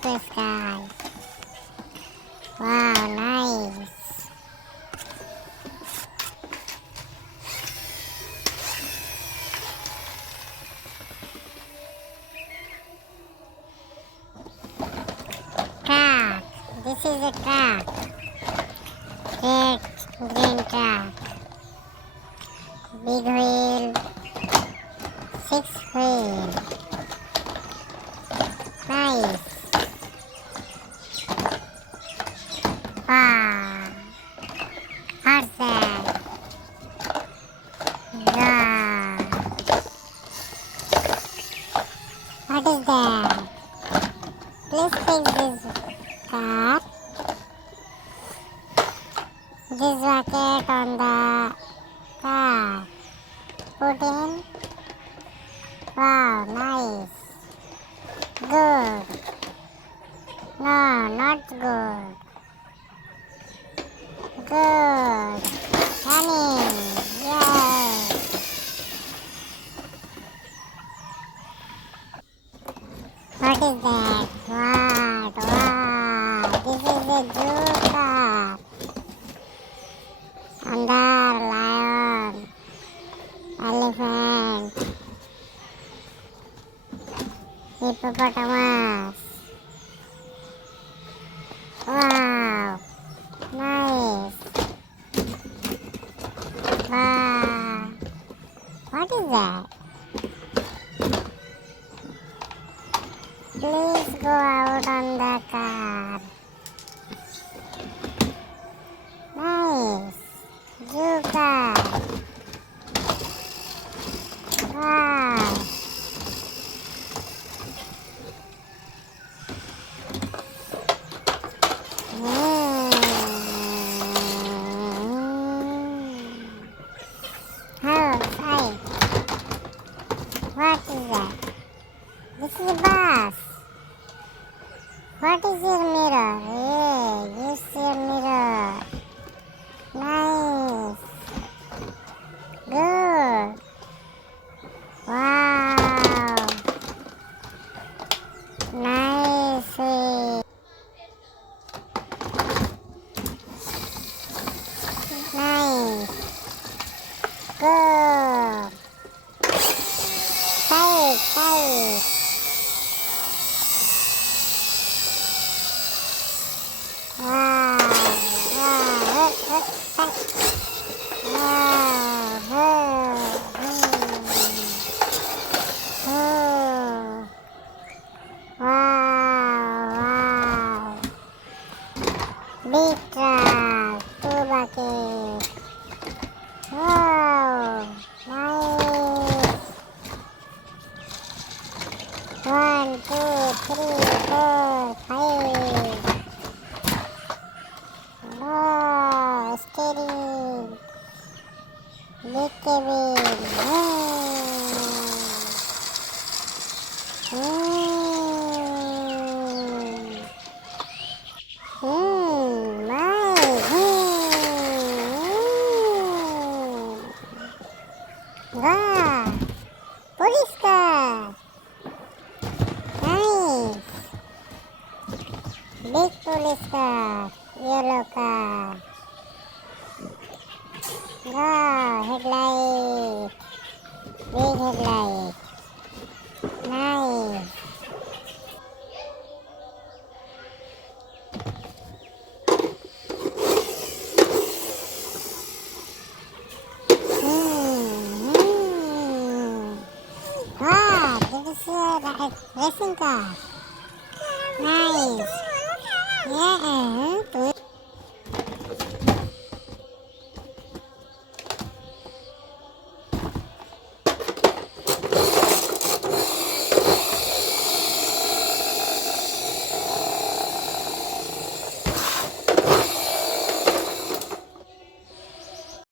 total sky. Wow, nice. Truck. This is a truck. Red, green truck. Big wheel. 6 wheel. Nice. Wow. What's that? Wow. What is that? Please fix this car. This bucket on the car. Put in. Wow, nice. Good. No, not good. Good. Running. Yay. What is that? What? Wow. This is a zoo car. Under lion. Elephant. Hippopotamus. Wow. Nice. Wow. What is that? Please go out on the car. Nice. Zoo car. Wow. Outside. What is that? This is a bus. What is your mirror? Hey, use your mirror. Nice. Good. Wow. Nice. Nice. Good. Tight, tight. Wow. Wow. Wow. Big truck. 2 buckets. Wow. Nice. 1, 2, 3, 4, 5. Wow, steering. Big cabin. Nice. Wow. Police car. Nice. Big police car. Yellow car. Wow, headlight. Big headlight. Nice. Wow, this is a racing car. Nice. Yeah.